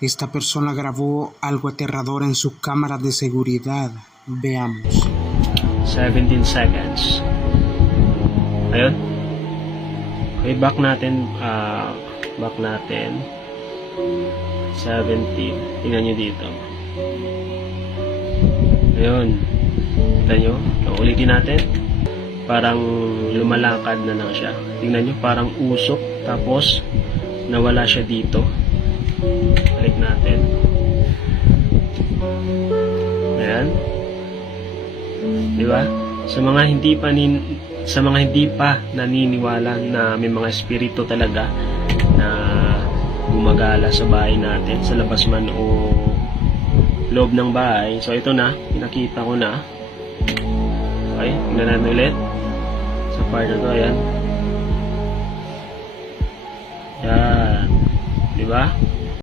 Esta persona grabó algo aterrador en su cámara de seguridad. Veamos. 17 seconds. Ayun. Okay, back natin. Back natin. 17. Tingnan nyo dito. Ayun. Tingnan nyo. Ulitin natin. Parang lumalakad na lang siya. Tingnan nyo. Parang usok. Tapos, nawala siya dito. Balik natin. Ayan. Diba? Sa mga hindi pa naniniwala na may mga espiritu talaga na gumagala sa bahay natin, sa labas man o loob ng bahay. So ito na, pinakita ko na. Okay, tingnan natin ulit sa part na to. Ayan. Yan. Diba?